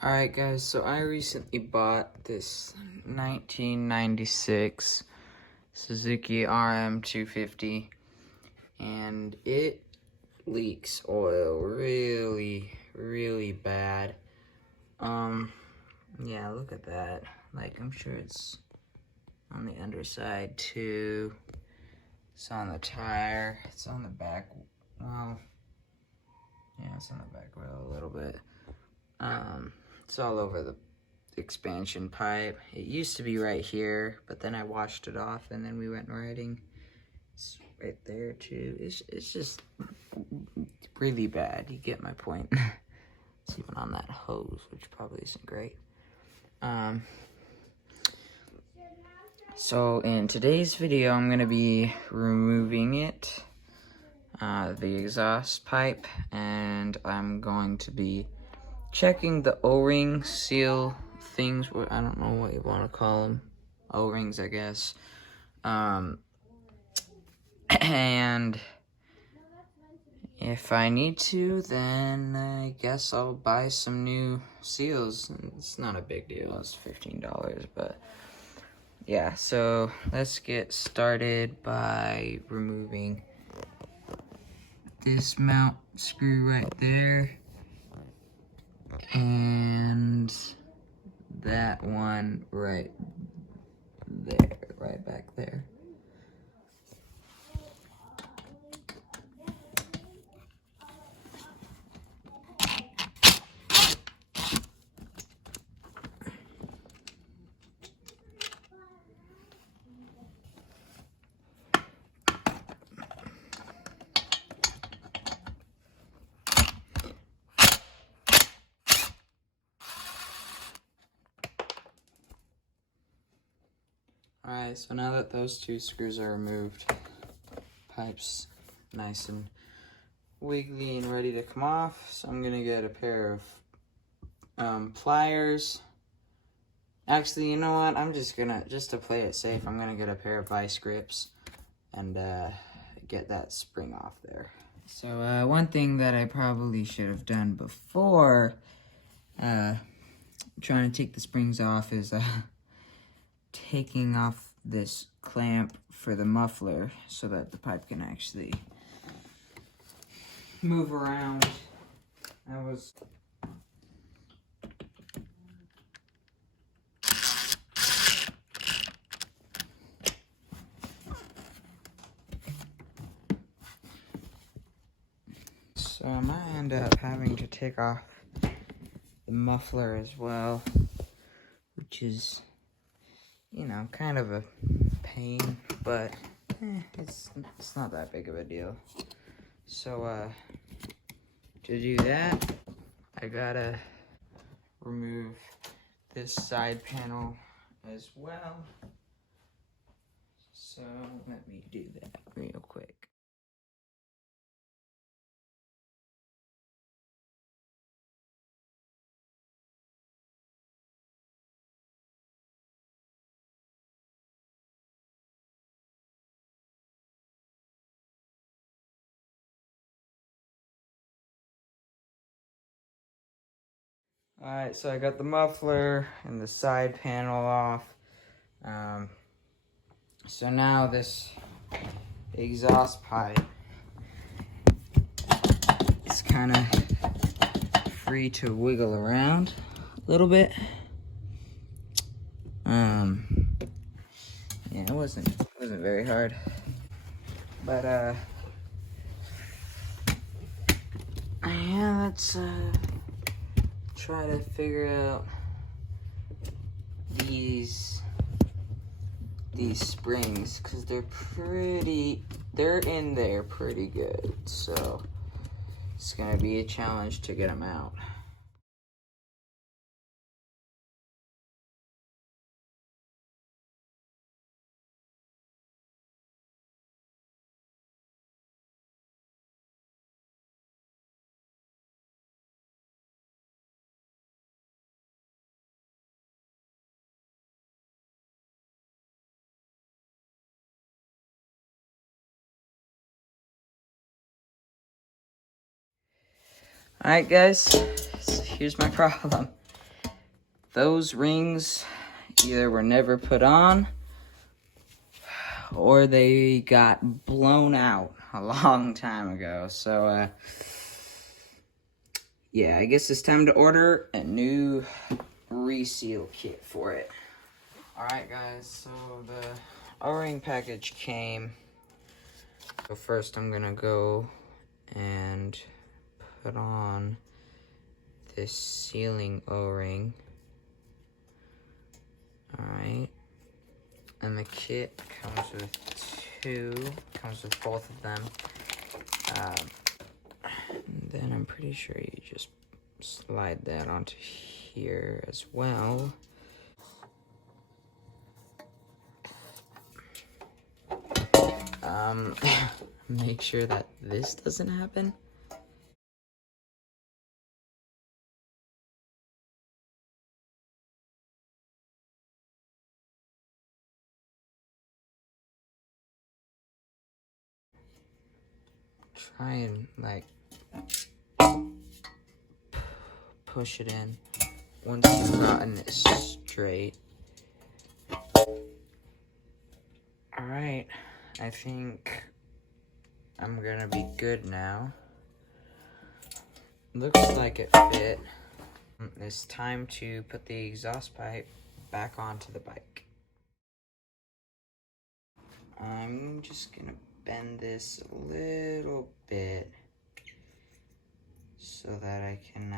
Alright guys, so I recently bought this 1996 Suzuki RM250 and it leaks oil really bad. Yeah, look at that. Like, I'm sure it's on the underside too. It's on the tire, it's on the back, well, yeah, it's on the back wheel a little bit. It's all over the expansion pipe. It used to be right here, but then I washed it off and then we went riding. It's right there too. It's just really bad. You get my point. It's even on that hose, which probably isn't great. So in today's video, I'm gonna be removing it, the exhaust pipe, and I'm going to be checking the O-ring seal things. I don't know what you want to call them. O-rings, I guess. And if I need to, then I guess I'll buy some new seals. It's not a big deal. It's $15, but yeah. So let's get started by removing this mount screw right there. And that one right there, right back there. Alright, so now that those two screws are removed, pipe's nice and wiggly and ready to come off. So I'm gonna get a pair of pliers. Actually, you know what? I'm just to play it safe, I'm gonna get a pair of vice grips and get that spring off there. So one thing that I probably should have done before trying to take the springs off is taking off this clamp for the muffler so that the pipe can actually move around. So I might end up having to take off the muffler as well, which is, you know, kind of a pain, but it's not that big of a deal. So to do that, I gotta remove this side panel as well. So let me do that real quick. Alright, so I got the muffler and the side panel off. So now this exhaust pipe is kind of free to wiggle around a little bit. Yeah, it wasn't very hard, but yeah, let's try to figure out these springs, because they're in there pretty good, so it's gonna be a challenge to get them out. Alright guys, so here's my problem. those rings either were never put on or they got blown out a long time ago. So, yeah, I guess it's time to order a new reseal kit for it. Alright guys, so the O-ring package came. So first I'm gonna go and put on this sealing O-ring. Alright. And the kit comes with both of them. And then I'm pretty sure you just slide that onto here as well. Make sure that this doesn't happen. Try and like push it in once you've gotten it straight. Alright, I think I'm gonna be good now. Looks like it fit. It's time to put the exhaust pipe back onto the bike. I'm just gonna bend this a little bit so that I can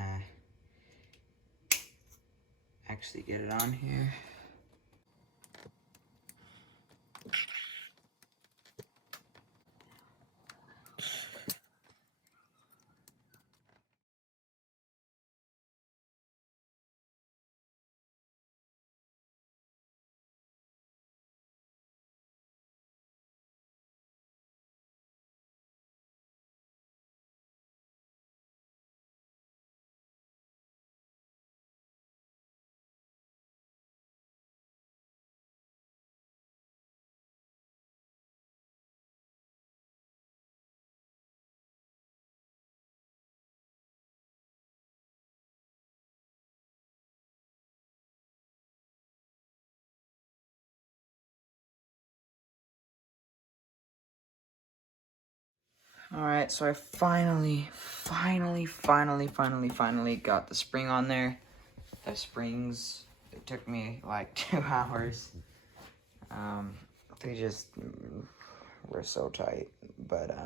actually get it on here. Alright, so I finally got the spring on there. The springs, it took me like 2 hours. They just were so tight, but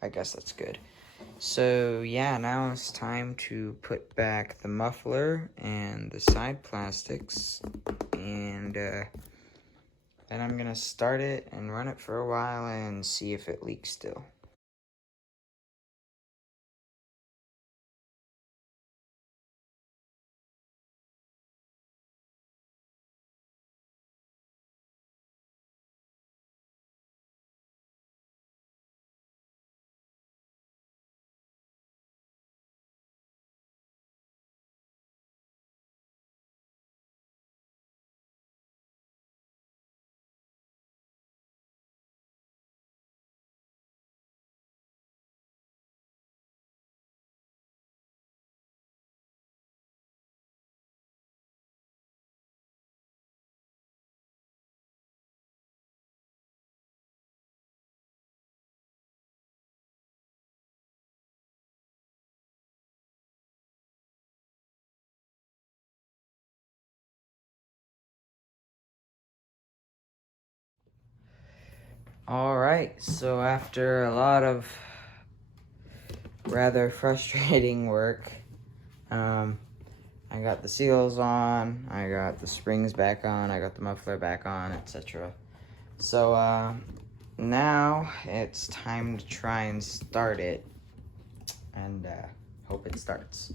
I guess that's good. So yeah, now it's time to put back the muffler and the side plastics, and then I'm gonna start it and run it for a while and see if it leaks still. Alright, so after a lot of rather frustrating work, I got the seals on, I got the springs back on, I got the muffler back on, etc. So now it's time to try and start it, and hope it starts.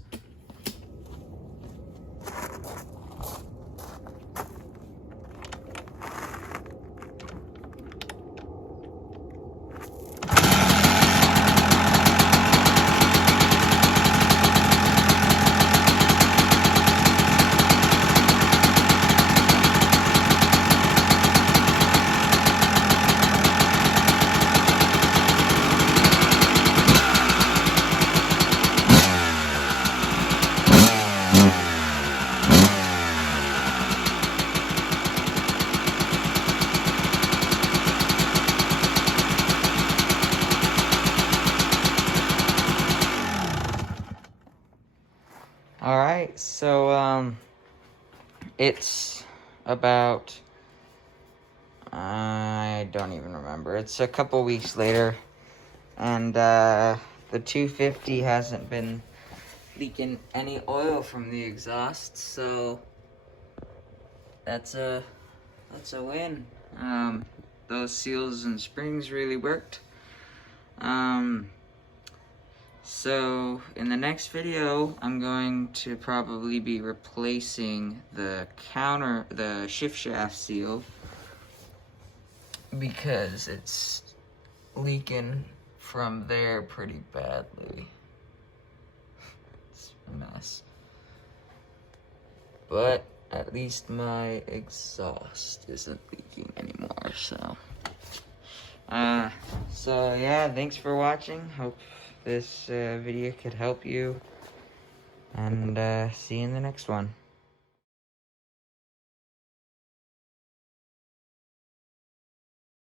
Alright, so, it's about, I don't even remember. It's a couple weeks later, and, the 250 hasn't been leaking any oil from the exhaust, so that's a win. Those seals and springs really worked. So in the next video, I'm going to probably be replacing the shift shaft seal, because it's leaking from there pretty badly. It's a mess. But at least my exhaust isn't leaking anymore, so yeah, thanks for watching. Hope this video could help you, and see you in the next one.